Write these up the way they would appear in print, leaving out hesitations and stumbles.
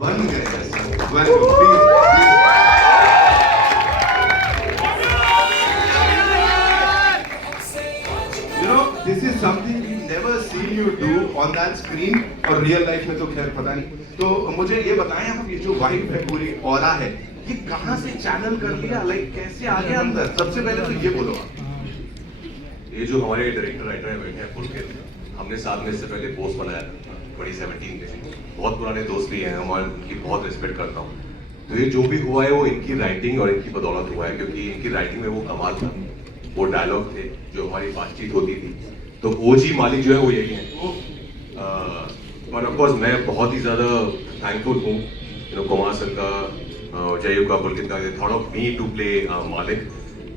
बन गए हैं sir. Welcome please. You know, this is something we've never seen you do on that screen और real life में तो खैर पता नहीं। तो मुझे ये बताएं आप, ये जो वाइब है, पूरी ऑरा है, ये कहाँ से चैनल कर लिया, लाइक कैसे आ गया अंदर? सबसे पहले तो ये बोलो आप। ये जो हमारे डायरेक्टर राइटर हैं बैठे हैं पुलकित, हमने साथ में इससे पहले पोस्ट बनाया 2017 में। बहुत पुराने दोस्त भी हैं, मैं उनकी बहुत रिस्पेक्ट करता हूँ। तो ये जो भी हुआ है वो इनकी राइटिंग और इनकी बदौलत हुआ है, क्योंकि इनकी राइटिंग में वो कमाल था, वो डायलॉग थे, जो हमारी बातचीत होती थी। तो ओजी मालिक जो है वो यही है। और ऑफकोर्स मैं बहुत ही ज़्यादा थैंकफुल हूँ कुमार सर का, जयू का, पुलकित का, thought of me to play मालिक,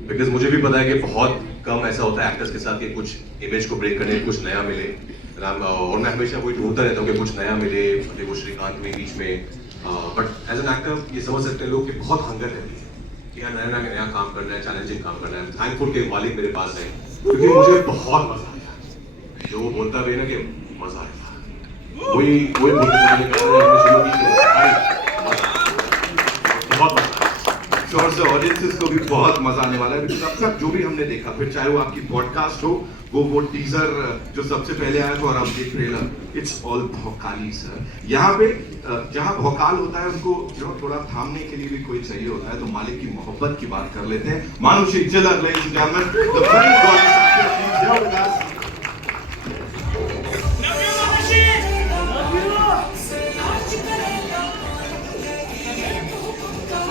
बिकॉज मुझे भी पता है कि बहुत कम ऐसा होता है एक्टर्स के साथ कि कुछ इमेज को ब्रेक करने कुछ नया मिले। और मैं हमेशा वही ढूंढता रहता हूँ कि कुछ नया मिले, भले वो श्रीकांत में बीच में, बट एज एन एक्टर ये समझ सकते हैं लोग कि बहुत हंगर रहती है कि यार नया काम करना है, चैलेंजिंग काम करना है। थैंकफुल के मालिक मेरे पास है, क्योंकि मुझे बहुत मजा आया। जो वो बोलता भी है ना कि मजा आया, वही श्योर से ऑडियंसेस को भी बहुत मजा आने वाला है, क्योंकि अब तक जो भी हमने देखा, फिर चाहे वो आपकी पॉडकास्ट हो, वो टीजर जो सबसे पहले आया था, और अब ये ट्रेलर, इट्स ऑल भौकाली सर। यहाँ पे जहाँ भौकाल होता है उनको जो थोड़ा थामने के लिए भी कोई चाहिए होता है, तो मालिक की मोहब्बत की बात कर लेते हैं। मानुषी चिल्लर, ladies and gentlemen, the very gorgeous actor, she's here with us.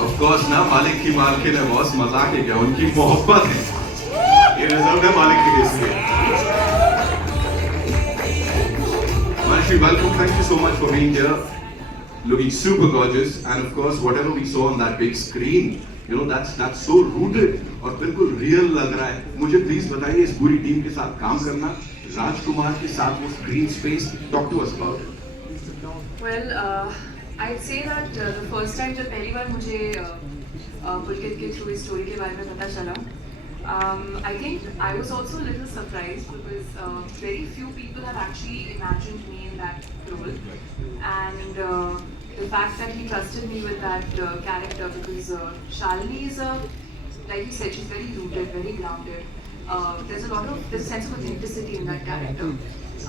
Of course ना, मालिक की मालकिन है बॉस, मजाक है क्या, उनकी मोहब्बत है, ये रिजर्व है मालिक के लिए। Manushi, welcome. Thank you so much for being here. Looking super gorgeous, and of course, whatever we saw on that big screen, you know, that's so rooted और बिल्कुल real लग रहा है। मुझे प्लीज बताइए, इस पूरी टीम के साथ काम करना, राजकुमार के साथ वो screen space, talk to us about it. Well, I'd say that the first time जब पहली बार मुझे पुलकित के थ्रू इस स्टोरी के बारे में पता चला, I think I was also a little surprised because very few people have actually imagined me in that role, and the fact that he trusted me with that character, because Shalini is like you said, she's very rooted, very grounded. There's a sense of authenticity in that character,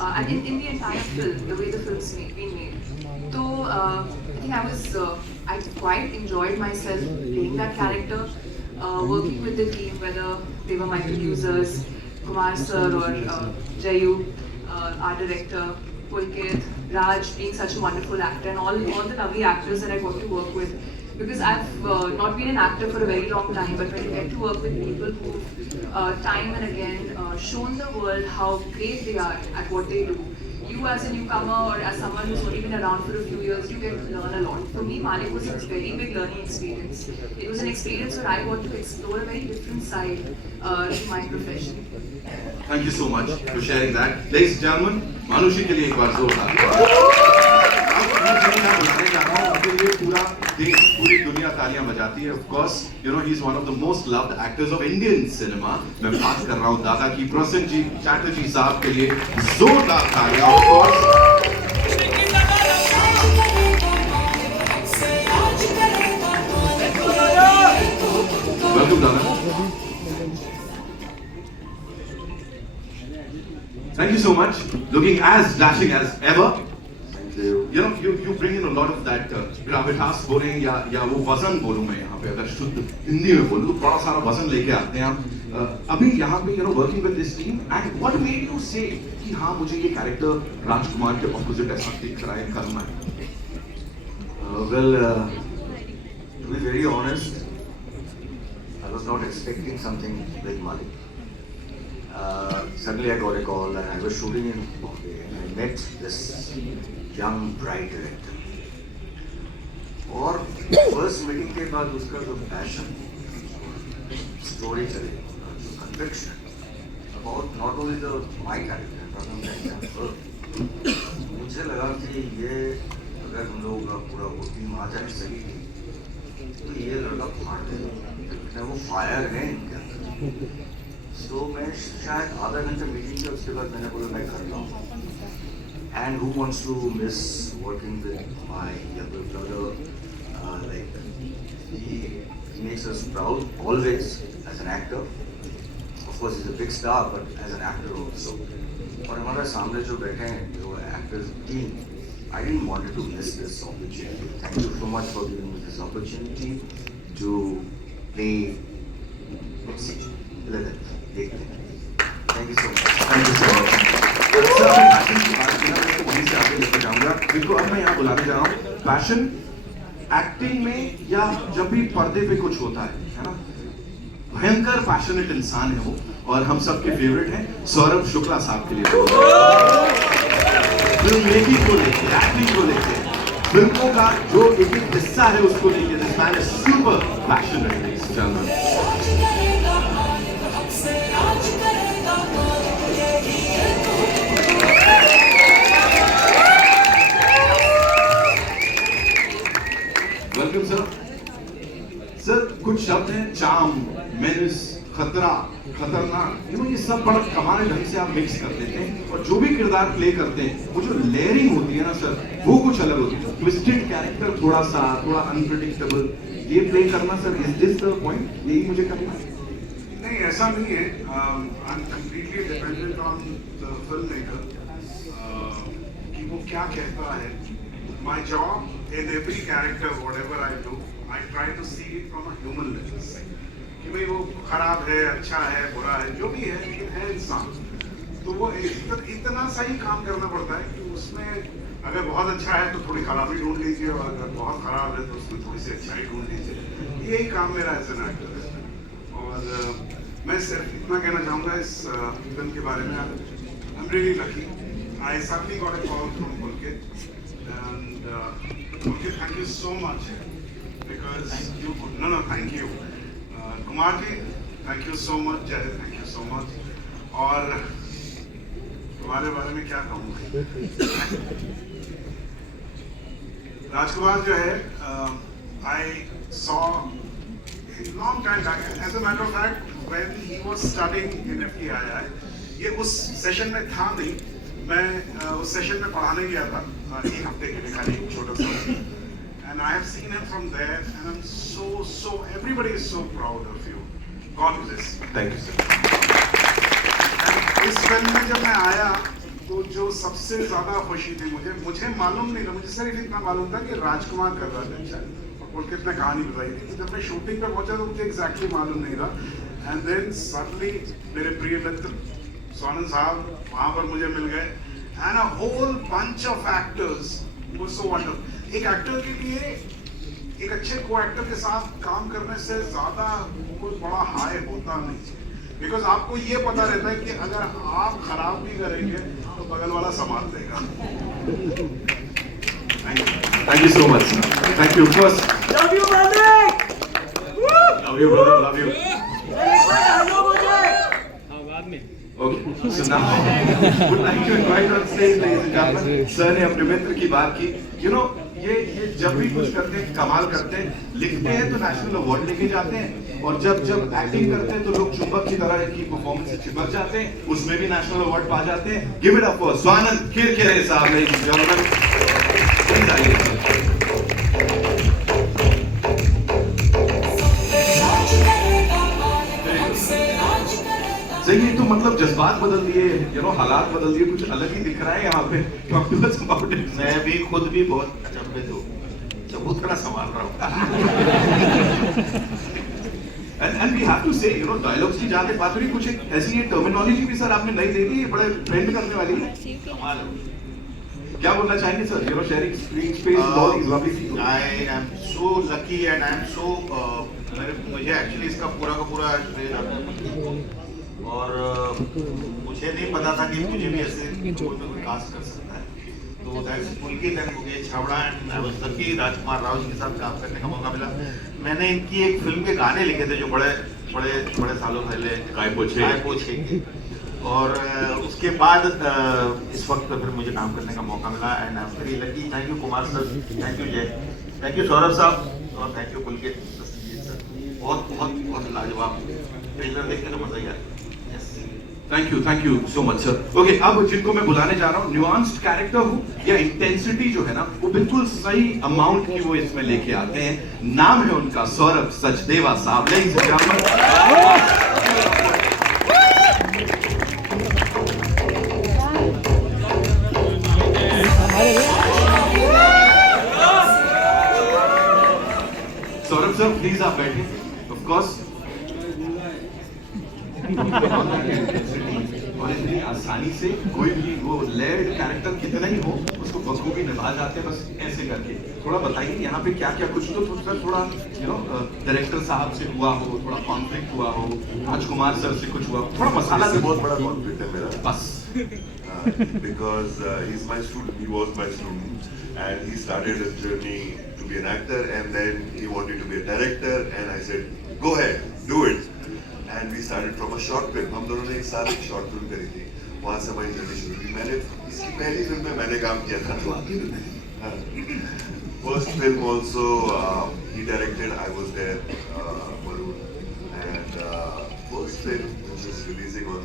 and in the entire film, the way the film's been made. So I think I quite enjoyed myself playing that character, working with the team, whether they were my producers, Kumar sir or Jayu, our director, Pulkit, Raj being such a wonderful actor, and all the lovely actors that I got to work with. Because I've not been an actor for a very long time, but when you get to work with people who time and again shown the world how great they are at what they do, you as a newcomer or as someone who's only been around for a few years, you get to learn a lot. For me, Malik was a very big learning experience. It was an experience where I got to explore a very different side to my profession. Thank you so much for sharing that. Ladies and gentlemen, मानुषी के लिए एक बार जोरदार। पूरा देश, पूरी दुनिया तालियां बजाती है। Of course, you know, he's one of the most loved actors of Indian cinema. मैं बात कर रहा हूँ दादा की, प्रसेनजीत चटर्जी साहब के लिए जोरदार तालियां। Of course, welcome दादा। Thank you so much. Looking as dashing as ever. You know, you bring in a lot of that gravitas बोलें या वो वजन बोलूँ मैं यहाँ पे, अगर शुद्ध हिंदी में बोलूँ तो बड़ा सारा वजन लेके आते हैं आप। अभी यहाँ पे working with this team, and what made you say कि हाँ मुझे ये कैरेक्टर राजकुमार के ऑपोजिट ऐसा दिख रहा है, करना है? Well, to be very honest, I was not expecting something with Malik. Suddenly I got a call and I was shooting in Bombay and I met this young bright director. और first meeting के बाद उसका जो passion, story telling, conviction about not only my character but the example, मुझे लगा कि ये अगर हम लोगों का पूरा वो टीम आ जाए सही तो ये लड़का फाड़ देगा, वो फायर है इनके अंदर। तो मैं शायद आधा घंटा मीटिंग किया, उसके बाद मैंने बोला मैं कर रहा हूँ। And who wants to miss working with my younger brother? Like, he makes us proud always as an actor. Of course, he's a big star, but as an actor also. और हमारे सामने जो बैठे हैं जो actors team, I didn't want to miss this opportunity. Thank you so much for giving me this opportunity to play. Let's see, देखते हैं. Thank you so much. Thank you so much sir. मैं passion की बात की ना, मैं वहीं से आगे लेकर जाऊंगा. जिनको अब मैं यहाँ बुलाने जा रहा हूँ, पैशन एक्टिंग में या जब भी पर्दे पे कुछ होता है ना, भयंकर पैशनेट इंसान है वो, और हम सबके फेवरेट हैं सौरभ शुक्ला साहब के लिए. फिल्म मेकिंग को लेके, एक्टिंग को लेके, फिल्मों का जो एक एक हिस्सा है उसको लेके, this man is super passionate. Welcome sir. Sir कुछ शब्द हैं, चार्म, मेनिस, खतरा, खतरनाक, ये सब बड़ा कमाल ढंग से आप मिक्स कर देते हैं, और जो भी किरदार प्ले करते हैं वो जो लेयरिंग होती है ना सर, वो कुछ अलग होती है. ट्विस्टेड कैरेक्टर, थोड़ा अनप्रेडिक्टेबल, ये प्ले करना sir, is this the point, यही मुझे करना है? नहीं, ऐसा नहीं है. I am completely dependent on the film maker कि वो क्या कहता है. My job in every character whatever I do, I try to see it from a human lens, कि भाई वो खराब है, अच्छा है, बुरा है, जो भी है, लेकिन है इंसान. तो वो इतना सही काम करना पड़ता है कि उसमें अगर बहुत अच्छा है तो थोड़ी खराबी ढूंढ लीजिए, और अगर बहुत खराब है तो उसमें थोड़ी सी अच्छाई ढूंढ लीजिए. यही काम मेरा एज एन एक्टर है. और मैं सिर्फ इतना कहना चाहूँगा इस फिल्म के बारे में, I am really lucky. I suddenly got a call from Pulkit, and Pulkit, thank you so much, because you, know thank you. Kumar ji, thank you so much. Jay, thank you so much. और तुम्हारे बारे में क्या कहूँगा. राजकुमार जो है, I saw long time back, as a matter of fact, when he was studying in FTII, ये उस सेशन में था नहीं, मैं उस सेशन में पढ़ाने गया था एक हफ्ते के लिए, खाली एक छोटा सा. And I have seen him from there, and I'm so everybody is so proud of you. God bless. Thank you sir. इस फिल्म में जब मैं आया तो जो सबसे ज्यादा खुशी थी मुझे मालूम नहीं था, मुझे सिर्फ इतना मालूम था कि राजकुमार कर रहा है शायद, और पुलकित ने कहानी बताई थी. जब मैं शूटिंग पे पहुंचा तो मुझे एग्जैक्टली मालूम नहीं था. एंड देन सडनली मेरे प्रिय मित्र स्वानंद साहब वहां पर मुझे मिल गए, and a whole bunch of actors was so wonderful. एक एक्टर के लिए एक अच्छे को एक्टर के साथ काम करने से ज्यादा कोई बड़ा हाई होता नहीं, बिकॉज आपको ये पता रहता है कि अगर आप खराब भी करेंगे तो बगल वाला संभाल देगा. Thank you so much, sir. Thank you. First, Love you, Malik! love you, brother. Love you. Okay. So now, would like to invite on stage, ladies and gentlemen. Sir ने अपने मित्र की बात की. You know, ये जब भी कुछ करते हैं, कमाल करते हैं, लिखते हैं तो नेशनल अवार्ड लेके जाते हैं, और जब एक्टिंग करते हैं तो लोग चुंबक की तरह इनकी परफॉर्मेंस से चिपक जाते हैं, उसमें भी नेशनल अवार्ड पा जाते हैं. Give it up for Swanand Kirkire साहब, ladies and gentlemen. Please आइए. सही है, तो मतलब जज्बात बदल दिए, हालात बदल दिए, कुछ अलग ही दिख रहा है यहाँ पे. Talk to us about it. मैं भी खुद भी बहुत अचंभित हूँ, चबूतरा संभाल रहा हूँ. And we have to say, dialogues की जहाँ तक बात हो रही, कुछ एक ऐसी ये टर्मिनोलॉजी भी सर आपने नई दे दी, बड़े ट्रेंड करने वाली है. कमाल. क्या बोलना चाहेंगे sir? Sharing screen space with all these lovely people. I am so lucky and I am so मुझे एक्चुअली इसका पूरा का पूरा श्रेय आता, और मुझे नहीं पता था कि मुझे भी ऐसे रोल में कोई कास्ट कर सकता है. तो that's Pulkit and Mukesh Chhabra and I was lucky Rajkummar Rao ji के साथ काम करने का मौका मिला. मैंने इनकी एक फिल्म के गाने लिखे थे जो बड़े सालों पहले, काय पोछे के, और उसके बाद इस वक्त पर फिर मुझे काम करने का मौका मिला and I am very lucky. Thank you Kumar sir, thank you जय, थैंक यू सौरभ साहब, और थैंक यू पुलकित सर. बहुत बहुत बहुत लाजवाब ट्रेलर देख के तो मजा ही आया. Thank you so much sir. Okay, अब जिनको मैं बुलाने जा रहा हूँ, न्यूआंस्ड कैरेक्टर हो या इंटेंसिटी जो है ना, वो बिल्कुल सही अमाउंट की वो इसमें लेके आते हैं. नाम है उनका सौरभ सचदेवा साहब. Ladies and gentleman, Saurabh sir please आप बैठे. ऑफ कोर्स और इतनी आसानी से कोई भी वो लेड कैरेक्टर कितना ही हो उसको बखूबी निभा जाते हैं, बस ऐसे करके. थोड़ा बताइए यहाँ पे क्या क्या कुछ तो थोड़ा डायरेक्टर साहब से हुआ हो, थोड़ा कॉन्फ्लिक्ट हुआ हो, राजकुमार सर से कुछ हुआ हो, थोड़ा मसाला से से बहुत बड़ा कॉन्फ्लिक्ट है मेरा. बस. Because he's my student, he was my student, and he started his journey to be an actor, and then he wanted to be a director, and I said, go ahead, do it. And we started from a short film. हम दोनों ने एक साल एक short film करी थी, वहाँ से हमारी जर्नी शुरू हुई. मैंने इसकी पहली फिल्म में मैंने काम किया था. First film also he directed, I was there, Varun, and first film which is releasing on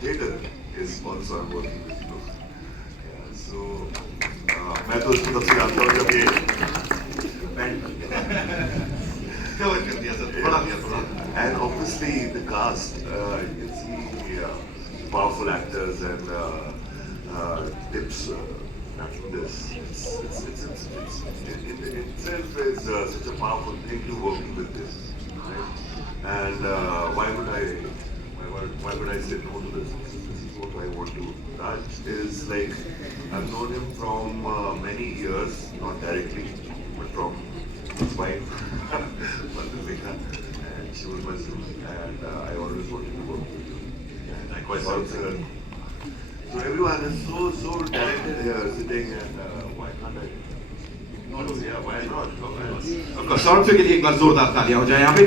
theatre is also I'm working with you. Yeah, so मैं तो उसको तब से जानता हूँ जब ये बैंड कवर कर दिया सर, थोड़ा. And obviously the cast, you can see powerful actors and tips after this. It itself is such a powerful thing to working with this, right? And why would I say no to this? This is what I want to. Raj is like, I've known him from many years, not directly, but from his wife, Madhurika, and she was my student, and I always wanted to work with you. And likewise, sir. So everyone is so talented here, sitting, and why can't I? Yeah, why not? Saurabh sir के लिए एक बार जोरदार तालियां हो जाए यहाँ पे.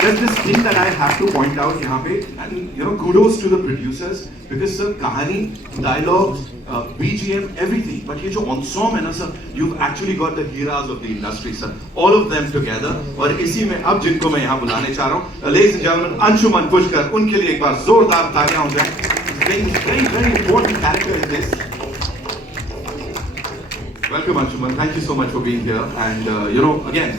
There's this thing that I have to point out यहाँ पे, and kudos to the producers, because sir कहानी, dialogues, BGM, everything, but ये जो ensemble है ना sir, you've actually got the heroes of the industry sir, all of them together. और इसी में अब जिनको मैं यहाँ बुलाने चाह रहा हूँ, ladies and gentlemen, Anshuman Pushkar, उनके लिए एक बार जोरदार तालियां हो जाए. Very important character in this. Welcome Anshuman, thank you so much for being here. And again,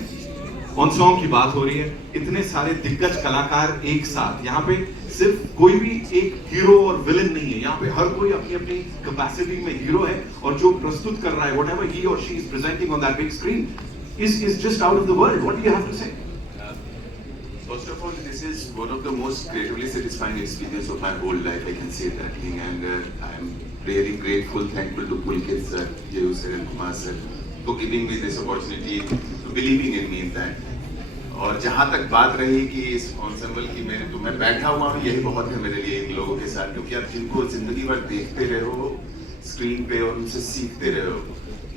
on song की बात हो रही है, इतने सारे दिग्गज कलाकार एक साथ. यहाँ पे सिर्फ कोई भी एक हीरो और विलन नहीं है, यहाँ पे हर कोई अपनी अपनी कैपेसिटी में हीरो है, और जो प्रस्तुत कर रहा है, whatever he or she is presenting on that big screen is just out of the world. What do you have to say? First of all, this is one of the most creatively satisfying experience of my whole life. I can say that thing, and I am really grateful, thankful to Pulkit sir, Jeev sir, and Kumar sir for giving me this opportunity, believing in me in that. और जहाँ तक बात रही कि इस ensemble की, मैं बैठा हुआ हूँ, यही बहुत है मेरे लिए इन लोगों के साथ, क्योंकि आप जिनको जिंदगी भर देखते रहे हो स्क्रीन पे और उनसे सीखते रहे हो,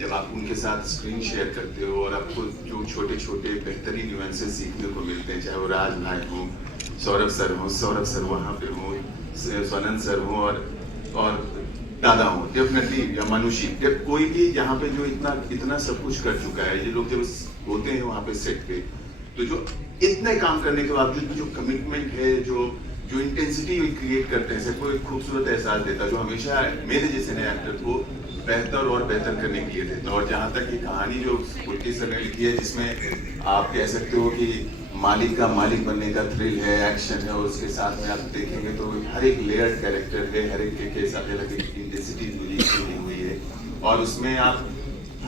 जब आप उनके साथ स्क्रीन शेयर करते हो और आपको जो छोटे छोटे बेहतरीन न्यूएंसेस सीखने को मिलते हैं, चाहे वो राज भाई हो, सौरभ सर वहाँ पे हो, स्वानंद सर हो, और दादा हो डेफिनेटली, या मनुषी, जब कोई भी यहाँ पे जो इतना सब कुछ कर चुका है, ये लोग जब होते हैं वहाँ पे सेट पे, तो जो इतने काम करने के बावजूद भी जो कमिटमेंट है, जो इंटेंसिटी क्रिएट करते हैं, सबको एक खूबसूरत एहसास देता है, जो हमेशा मेरे जैसे नए एक्टर को बेहतर और बेहतर करने के लिए देता है. और जहाँ तक ये कहानी जो पुलकित सर ने लिखी है, जिसमें आप कह सकते हो कि मालिक का मालिक बनने का थ्रिल है, एक्शन है, और उसके साथ में आप देखेंगे तो हर एक लेयर्ड कैरेक्टर है, हर एक के साथ अलग इंटेंसिटी हुई है, और उसमें आप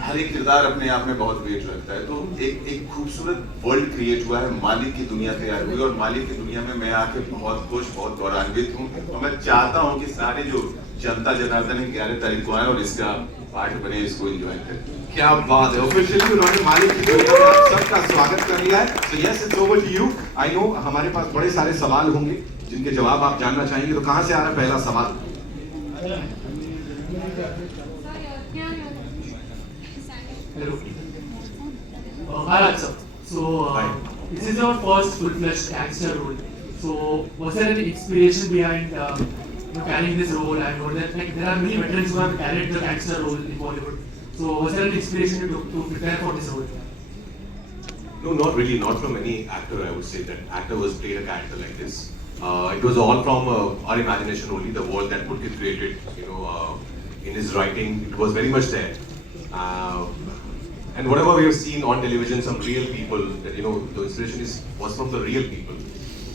हर एक किरदार अपने आप में बहुत वेट रखता है. तो एक खूबसूरत वर्ल्ड क्रिएट हुआ है, मालिक की दुनिया तैयार हुई, और मालिक की दुनिया में मैं आके बहुत खुश, बहुत गौरवान्वित हूँ, और मैं चाहता हूँ कि सारे जो जनता जनार्दन है 11 तारीख को आए और इसका पार्ट बने, इसको एंजॉय करें. क्या बात है, ऑफिशियली उन्होंने मालिक की दुनिया में आप सबका स्वागत कर लिया है. So yes, it's over to you. I know हमारे पास बड़े सारे सवाल होंगे जिनके जवाब आप जानना चाहेंगे, तो कहाँ से आ रहा है पहला सवाल? Hello. Hi Raj sir. So this is your first full-fledged gangster role. So was there any inspiration behind carrying this role? And was there, there are many veterans who have carried the gangster role in Bollywood. So was there any inspiration to prepare for this role? No, not really. Not from any actor. I would say that actor was played a character like this. It was all from our imagination only, the world that Pulkit created, in his writing. It was very much there. And whatever we have seen on television, some real people, that the inspiration was from the real people.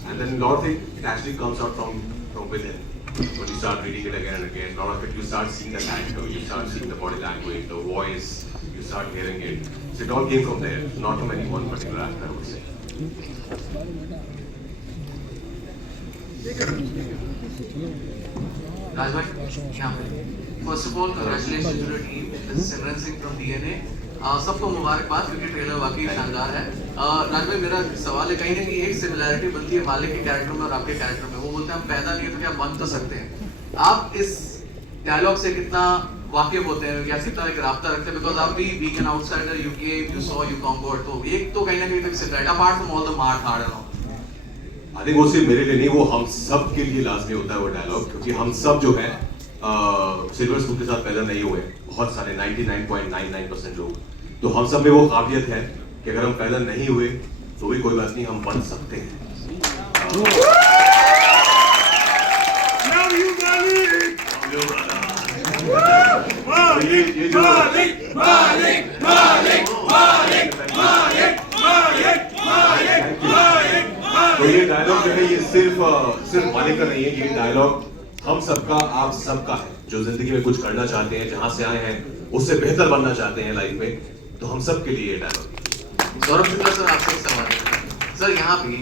And then a lot of it actually comes out from within. When you start reading it again and again, a lot of it you start seeing the character, you start seeing the body language, the voice, you start hearing it. So it all came from there, not from any one particular actor, I would say. Rajbhai, yeah. First of all, congratulations to the team. This is Simran Singh from DNA. सबको मुबारकबाद क्योंकि trailer वाकई शानदार है। राजभाई मेरा सवाल है, कहीं ना कहीं एक सिमिलैरिटी बनती है मालिक के कैरेक्टर में और आपके कैरेक्टर में। वो बोलते हैं हम पैदा नहीं है तो क्या बन तो सकते हैं। आप इस डायलॉग से कितना वाकिफ होते हैं या कितना एक राब्ता रखते हैं? बिकॉज आप भी being an outsider you came you saw you conquered, तो एक तो कहीं ना कहीं तक similarity apart from all the मार धाड़ एंड ऑल। आई थिंक वो सिर्फ मेरे लिए नहीं, वो हम सब के लिए लाजमी होता है वो डायलॉग, क्योंकि हम सब जो है सिल्वर स्पून के साथ पैदा नहीं हुए। बहुत सारे 99.99% लोग, तो हम सब में वो काबिलियत है कि अगर हम पैदा नहीं हुए तो भी कोई बात नहीं, हम बन सकते हैं। ये जो तो ये डायलॉग जो है ये सिर्फ मालिक का नहीं है, ये डायलॉग हम सबका, आप सबका है, जो जिंदगी में कुछ करना चाहते हैं, जहां से आए हैं उससे बेहतर बनना चाहते हैं लाइफ में, तो हम सब के लिए ये डायलॉग। सौरभ शुक्ला सर, आपसे एक सवाल है सर। यहाँ भी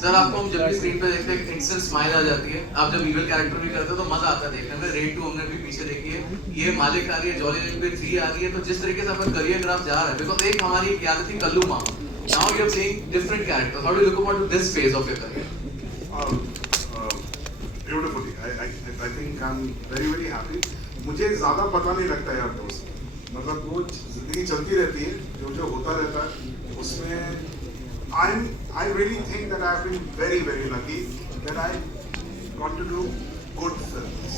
सर आपको हम जब भी स्क्रीन पे देखते हैं इंस्टेंट स्माइल आ जाती है। आप जब इविल कैरेक्टर भी करते हो तो मजा आता है देखने में। रेड 2 हमने भी पीछे देखी है, ये मालिक आ रही है, जॉली एलबी 3 आ रही है। तो जिस तरीके से आपका करियर ग्राफ जा रहा है, बिकॉज एक हमारी एक याद थी Kallu Mama, now you are playing different character, how do you look about this phase of your career? Beautifully, I think I am very happy. मुझे ज़्यादा पता नहीं लगता यार दोस्त, मतलब वो जिंदगी चलती रहती है, जो होता रहता है उसमें। I really think that I've been very lucky that I got to do good films,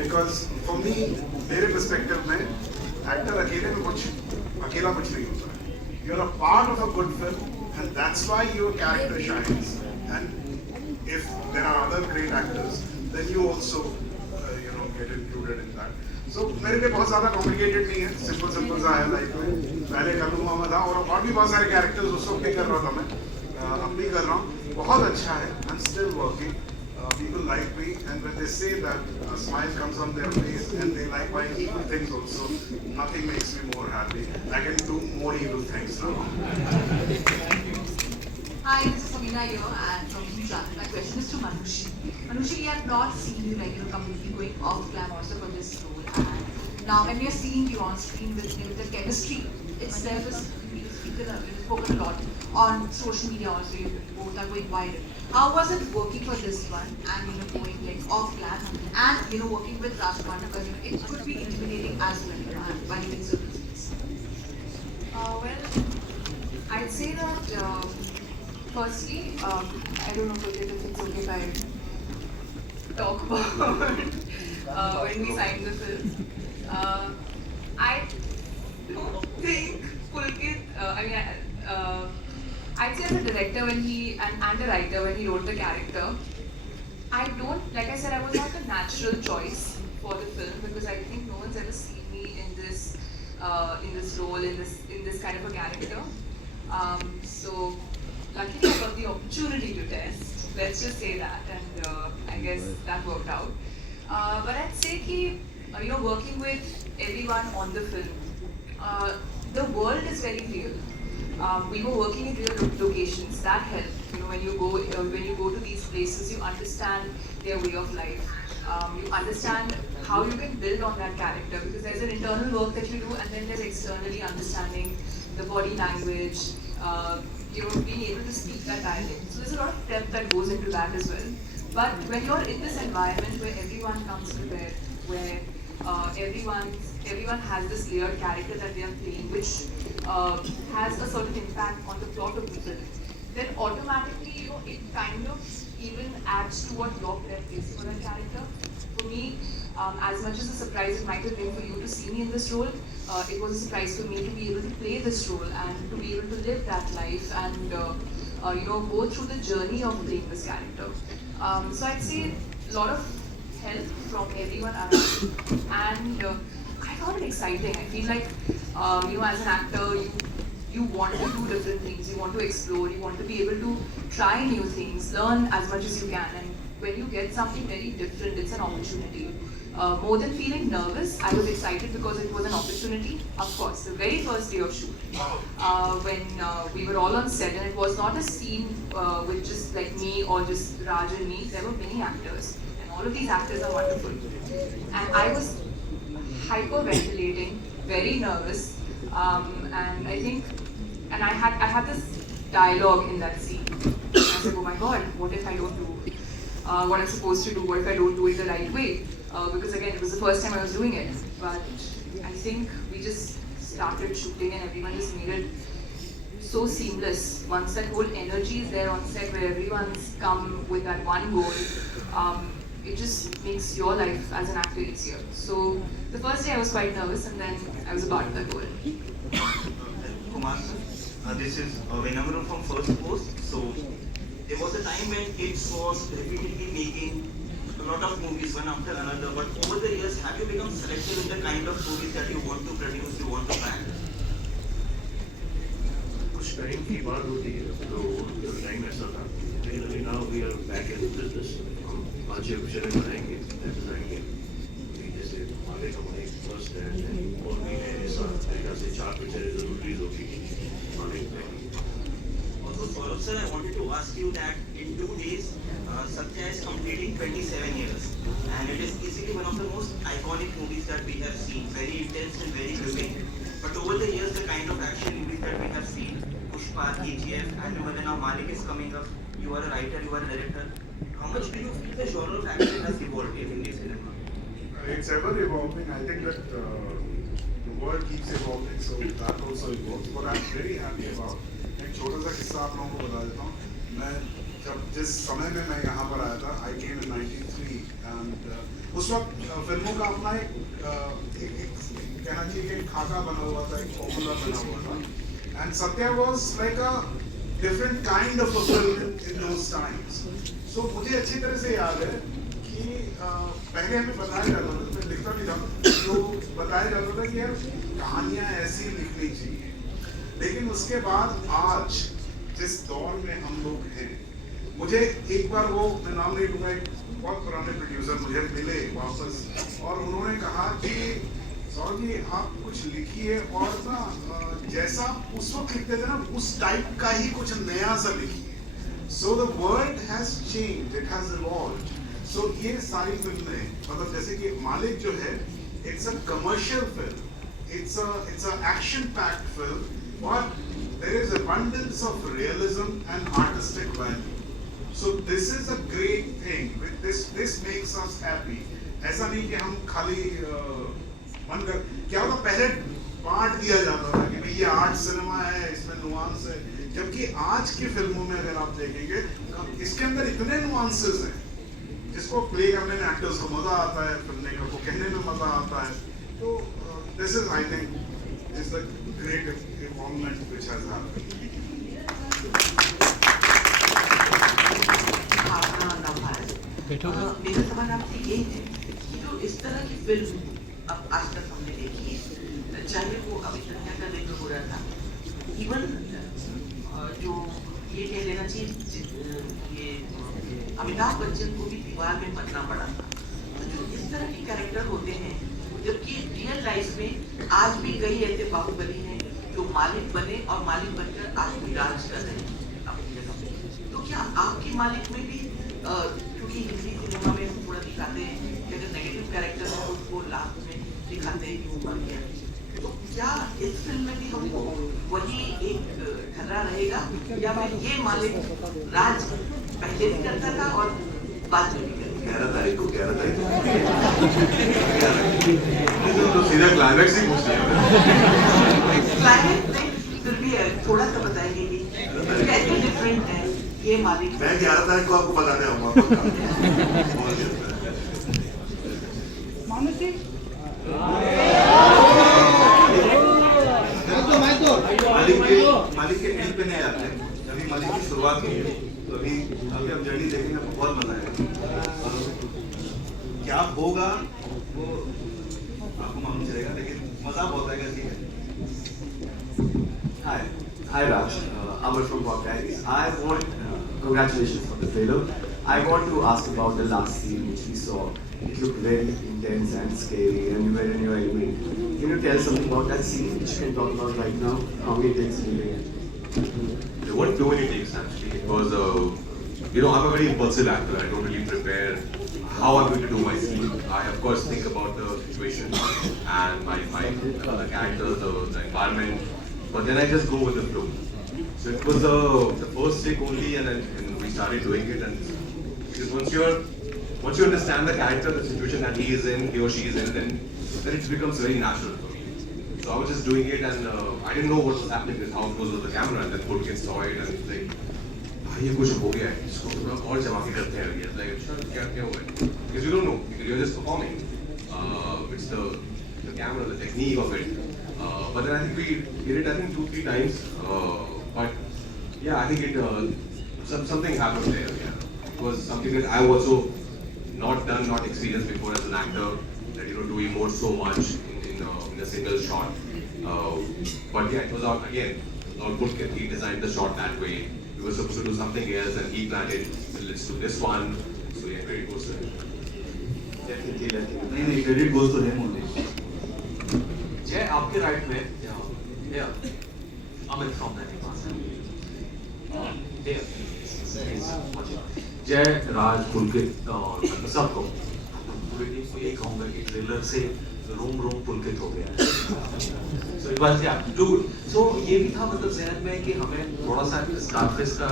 because for me, मेरे perspective में actor अकेला कुछ नहीं होता है। You're a part of a good film, and that's why your character shines. And if there are other great actors, then you also get included in that. So मेरे लिए बहुत ज़्यादा कॉम्प्लिकेटेड नहीं है, सिंपल सा है लाइफ में। पहले कल्लू मामा था और भी बहुत सारे कैरेक्टर्स उस वक्त भी कर रहा था मैं, अब भी कर रहा हूँ। बहुत अच्छा है, I am still working, people like me, and when they say that a smile comes on their face and they like my evil things also, nothing makes me more happy. I can do more evil things now. Hi, this is Samina here and from Gujarat. My question is to Manushi. Manushi, we have not seen you completely going off glam also for this role, and now when we are seeing you on screen with the chemistry itself is spoken a lot on social media also. You both are going viral. How was it working for this one and going off glam and working with Rajkumar, because it could be intimidating as well while doing certain things? Well, I'd say that firstly, I don't know if it's okay if I talk about when we signed the film. I don't think Pulkit, I'd say as a director and a writer when he wrote the character, like I said, I was not a natural choice for the film, because I think no one's ever seen me in this role, in this kind of a character. So luckily I got the opportunity to test, let's just say that, and I guess that worked out. But I'd say that working with everyone on the film, the world is very real. We were working in real locations, that helped. When you go to these places, you understand their way of life. You understand how you can build on that character, because there's an internal work that you do, and then there's externally understanding the body language, being able to speak that dialect. So there's a lot of prep that goes into that as well. But when you're in this environment where everyone comes prepared, where everyone has this layered character that they are playing, which has a certain impact on the plot of the film, then automatically, it kind of even adds to what your prep is for that character. For me, as much as a surprise it might have been for you to see me in this role, it was a surprise for me to be able to play this role and to be able to live that life and go through the journey of playing this character. So I'd say a lot of help from everyone around, and I found it exciting. I feel like as an actor, you want to do different things, you want to explore, you want to be able to try new things, learn as much as you can, and when you get something very different, it's an opportunity. More than feeling nervous, I was excited because it was an opportunity. Of course, the very first day of shoot, when we were all on set, and it was not a scene with just like me or just Raj and me, there were many actors, and all of these actors are wonderful. And I was hyperventilating, very nervous, and I think, and I had this dialogue in that scene. I said, oh my God, what if I don't do what I'm supposed to do? What if I don't do it the right way? Because again, it was the first time I was doing it. But I think we just started shooting and everyone just made it so seamless. Once that whole energy is there on set where everyone's come with that one goal, it just makes your life as an actor easier. So the first day I was quite nervous, and then I was about that goal. Kumar sir, this is Vinamra from First Post. So there was a time when kids was repeatedly making a lot of movies one after another, but over the years have you become selective in the kind of movies that you want to produce, you want to plan? कुछ time की बात होती है तो time ऐसा था, लेकिन अभी now we are back in business, हम 5-6 पिक्चरें बनाएंगे जैसे आगे हमारी फर्स्ट है और भी है, इस तरीका से 4 पिक्चरें जरूर रिलीज होगी आगे। Also, Saurabh sir, I wanted to ask you that in 2 days, Satya is completing 27 years, and it is easily one of the most iconic movies that we have seen, very intense and very gripping. But over the years, the kind of action movies that we have seen, Pushpa, KGF, and now Malik is coming up. You are a writer, you are a director. How much do you feel the genre of action has evolved in Indian cinema? It's ever evolving. I think that the world keeps evolving, so that also evolves. But I'm very happy about. एक छोटा सा किस्सा आप लोगों को बता देता हूँ. मैं जब जिस समय में मैं यहाँ पर आया था, I came in 93, and उस वक्त फिल्मों का अपना एक कहना चाहिए कि एक खाका बना हुआ था, एक फॉर्मूला बना हुआ था. And Satya was like a different kind of a film in those times. So मुझे अच्छी तरह से याद है कि पहले हमें बताया जाता था, मैं लिखता भी था, तो बताया जाता था कि यार कहानियाँ ऐसी लिखनी चाहिए. लेकिन उसके बाद आज जिस दौर में हम लोग हैं, मुझे एक बार वो, मैं नाम नहीं लूँगा, एक बहुत पुराने प्रोड्यूसर मुझे मिले वापस और उन्होंने कहा कि सौरभ जी आप कुछ लिखिए और ना जैसा उस वक्त लिखते थे ना उस टाइप का ही कुछ नया सा लिखिए. So the world has changed, it has evolved. So ये सारी फिल्में मतलब जैसे कि मालिक जो है, it's a commercial film, it's a action packed film, but there is abundance of realism and artistic value. So this is a great thing. This makes us happy. ऐसा नहीं कि हम खाली मन कर, क्या होता पहले बांट दिया जाता था कि भाई ये आर्ट सिनेमा है, इसमें नुआंस है, जबकि आज की फिल्मों में अगर आप देखेंगे इसके अंदर इतने नुआंसेस हैं जिसको प्ले करने में एक्टर्स को मजा आता है, फिल्म मेकर को कहने में मजा आता है. तो this is, I think, is the great evolvement which has happened. मेरा सवाल आपसे ये है कि जो इस तरह की फिल्म अब आज तक हमने देखी है, चाहे वो अभिनय का जिक्र हो रहा था, इवन जो ये कह लेना चाहिए ये अमिताभ बच्चन को भी दीवार में बनना पड़ा था. तो जो इस तरह के कैरेक्टर होते हैं, जबकि रियल लाइफ में आज भी कई ऐसे बाहुबली हैं जो मालिक बने और मालिक बनकर आज भी राज कर रहे हैं अपनी जगह पे. तो क्या आपके मालिक में भी, क्योंकि हिंदी सिनेमा में हम थोड़ा दिखाते हैं कि अगर नेगेटिव कैरेक्टर है उसको लास्ट में दिखाते हैं कि वो मर गया, तो क्या इस फिल्म में भी हमको वही एक ठर्रा रहेगा या फिर ये मालिक राज पहले भी करता था और बाद में भी करता? 11 तारीख को तो सीधा क्लाइमैक्स ही पूछ लिया. क्लाइमैक्स में फिर भी थोड़ा सा बताएंगे कि कैसे डिफरेंट है ये मालिक. मैं 11 तारीख को आपको बताने आऊंगा. मालिक के एंड पे नहीं आते, अभी मालिक की शुरुआत की है, तो अभी हम जर्नी देखेंगे, आपको बहुत मजा आएगा। क्या होगा वो आपको मालूम चलेगा, लेकिन मजा बहुत आएगा। ठीक है। Hi Raj, Amar from Rock Diaries. Congratulations for the trailer. I want to ask about the last scene which we saw. It looked very intense and scary, and you were in your element. Can you tell something about that scene which you can talk about right now? How many takes did you get? There weren't too many takes actually. It was, I'm a very impulsive actor. I don't really prepare how I'm going to do my scene. I of course think about the situation and the characters, the environment, but then I just go with the flow. So it was the first take only, and then we started doing it. And because once you understand the character, the situation that he or she is in, then it becomes very natural for me. So I was just doing it, and I didn't know what was happening with how close was the camera, and then Pulkit saw it and was like, ये कुछ हो गया है, इसको थोड़ा और जमा के करते हैं ये, like क्या हुआ है? Because you don't know, because you're just performing. It's the camera, the technique of it. But then I think we did it 2-3 times. But yeah, I think something happened there. Yeah, it was something that I've also not experienced before as an actor. That to emote so much in a single shot. But yeah, it was all again. All Pulkit, he designed the shot that way. We were supposed to do something else, and he planned it. Let's do this one. So yeah, credit goes to him. नहीं, credit goes to him only. जय, आपके right में Amit from जय, राज, पुलकित और सबको पूरी team को यही कहूँगा कि ट्रेलर से रोम पुलकित हो गया है। सो इट वाज सो ये भी था मतलब जहन में कि हमें थोड़ा सा स्कारफेस का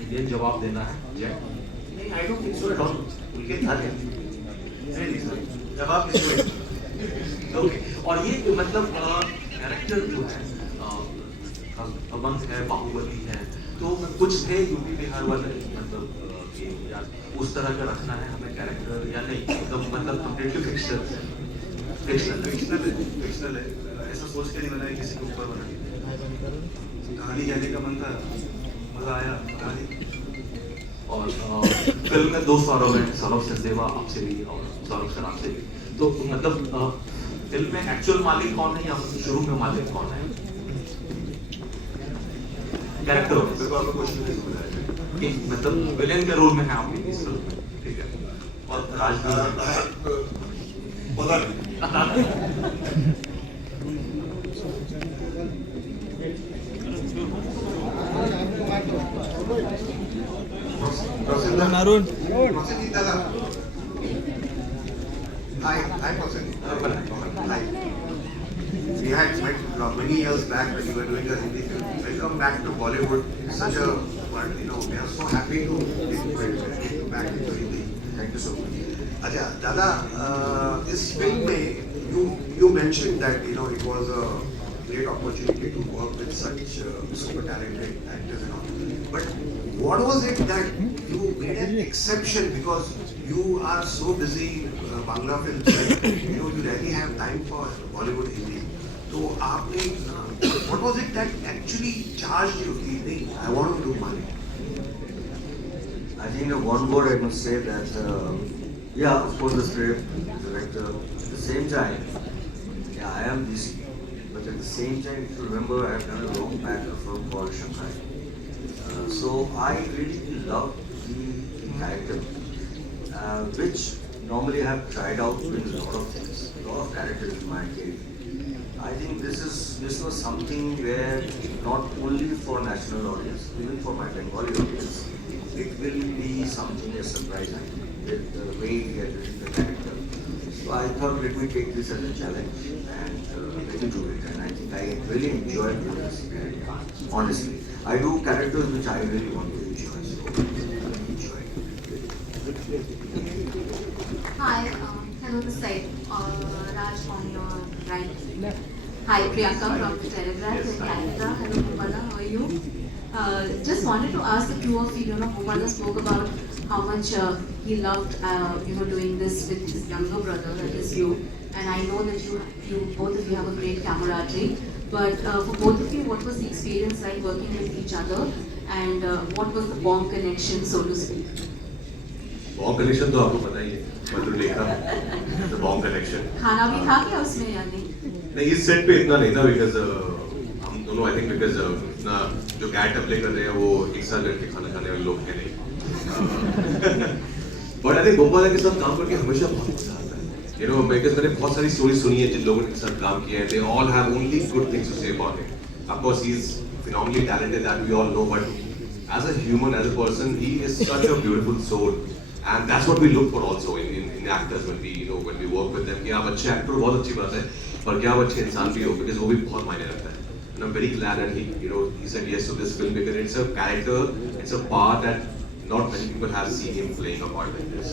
इंडियन जवाब देना है। जय नहीं, I don't think so at all. Pulkit था क्या? नहीं सर, जवाब नहीं। ओके, और ये मतलब कैरेक्टर जो है अवंत है, बाहुबली है, तो कुछ थे यूपी बिहार वाले मतलब कि यार उस तरह का रखना है हमें कैरेक्टर या नहीं, मतलब कंप्लीटली फिक्शनल है। ऐसा सोच के नहीं बनाया किसी के ऊपर बना, कहानी कहने का मन था, मजा आया कहानी। और फिल्म में 2 सौरभ हैं, सौरभ सिंधेवा आपसे भी और सौरभ सर आपसे भी, तो मतलब फिल्म में एक्चुअल मालिक कौन है या शुरू में मालिक कौन है? कैरेक्टर मतलब विलेन के रोल में है आप इस फिल्म में, ठीक है। और We had met many years back when we were doing a Hindi film. Welcome back to Bollywood. Such a, we are so happy to get back into Hindi. Thank you so much. Acha, Dada, this film में you mentioned that it was a great opportunity to work with such super talented actors and all. But what was it that you made an exception, because you are so busy Bangla films that you rarely have time for Bollywood Hindi. तो आपने what was it that actually charged you कि नहीं, I want to do money? I think one word I must say that yeah, of course the script, the director, at the same time, yeah, I am busy, but at the same time, if you remember, I have done a long back a film called Shanghai. So I really love the character, which normally I have tried out doing a lot of things, a lot of characters in my career. I think this was something where not only for national audience, even for my Bengali audience, it will be something a surprise with the way we are doing the character. So I thought let me take this as a challenge and let me do it. And I think I really enjoyed doing this character. Honestly, I do characters which I really want to enjoy. So I enjoy it. Hi, hello this side. Raj on your right. Hi, Priyanka from the Telegraph in Canada. Hello, Bhupala, how are you? Just wanted to ask the two of you. Bhupala spoke about how much he loved, doing this with his younger brother, that is you. And I know that you both of you have a great camaraderie. But for both of you, what was the experience like working with each other, and what was the warm connection, so to speak? Bomb connection तो आपको पता ही है, मधुर लेखा, the bomb connection. खाना भी था क्या उसमें या नहीं? नहीं, इस सेट पे इतना नहीं था बिकॉज हम दोनों आई थिंक बिकॉज इतना जो कैरेक्टर प्ले कर रहे हैं वो एक साथ लड़के खाना खाने वाले लोग हैं नहीं. बट आई थिंक बोम्बादा के साथ काम करके हमेशा बहुत मजा आता है. यू नो बिकॉज मैंने बहुत सारी स्टोरी सुनी है जिन लोगों ने के साथ काम किया है. They all have only good things to say about him. Of course he is phenomenally talented, that we all know, but as a human, as a person, he is such a beautiful soul. And that's what we look for also in actors when we work with them. कि आप अच्छे actor बहुत अच्छी बात है, पर क्या आप अच्छे इंसान भी हो, because वो भी बहुत मायने रखता है. And I'm very glad that he said yes to this film because it's a character, it's a part that not many people have seen him playing a part like this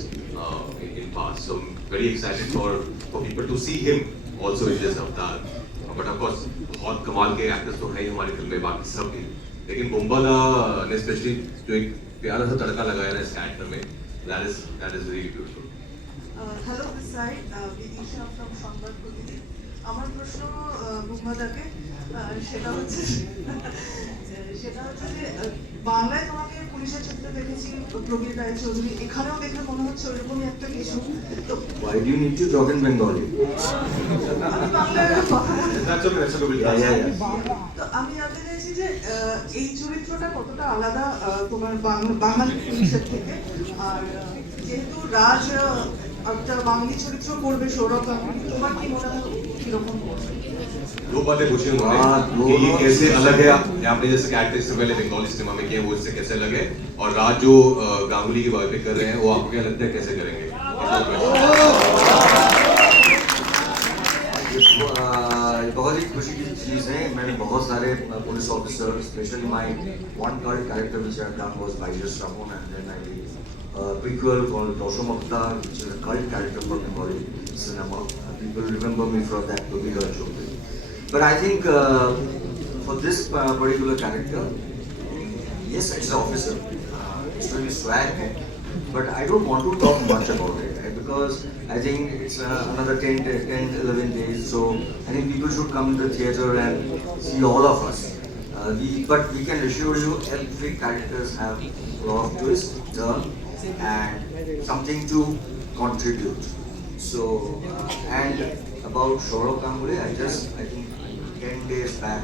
in past. So I'm very excited for people to see him also in this avatar. But of course बहुत कमाल के actors तो हैं ही हमारी film में, बाकी सब भी. लेकिन बोम्बादा ने स्पेशली जो एक प्यारा सा तड़का लगाया ना इस कैरेक्टर में, that is really beautiful. Hello, this side Vidisha from সংবাদ প্রতিদিন. আমার প্রশ্ন বোম্বাদাকে সেটা হচ্ছে যে বাংলায় তোমাকে পুলিশের চরিত্রে দেখেছি প্রবীর রায়চৌধুরী, এখানেও দেখে মনে হচ্ছে ওইরকমই একটা কিছু. তো Why do you need to talk in Bengali? আমি বাংলায় কথা বলি. That's okay. তো আমি জানতে চাইছি যে এই চরিত্রটা কতটা আলাদা তোমার বাঙালি পুলিশের থেকে, আর যেহেতু রাজ একটা বাঙালি চরিত্র করবে সৌরভ গাঙ্গুলি, তোমার কি মনে হয় কিরকম করবে? दो बातें पूछी उन्होंने कि ये कैसे अलग है, आपने जैसे कैरेक्टर इससे पहले बंगाली सिनेमा में किया वो इससे कैसे अलग है, और राज जो गांगुली की बायोपिक कर रहे हैं वो आपको क्या लगता है कैसे करेंगे? बहुत ही खुशी की चीज़ है. मैंने बहुत सारे police officer, specially my one cult character which I have done was Vaidya Ramon, and then I did prequel called Dosham Avatar, which is a cult character for Bengali cinema. People remember me for that Prabir Choudhury. But I think for this particular character, yes, it's an officer. It's really swag, but I don't want to talk much about it because I think it's another 10-11 days. So I think people should come to the theatre and see all of us. But we can assure you, every characters have a lot of twists, turn, and something to contribute. So, and about Saurav Ganguly, I think 10 days back,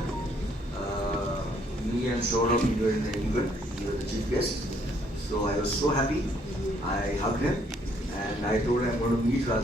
me and Saurav were in England. We were the chief guest. So I was so happy. I hugged him and I told him I'm going to meet Raj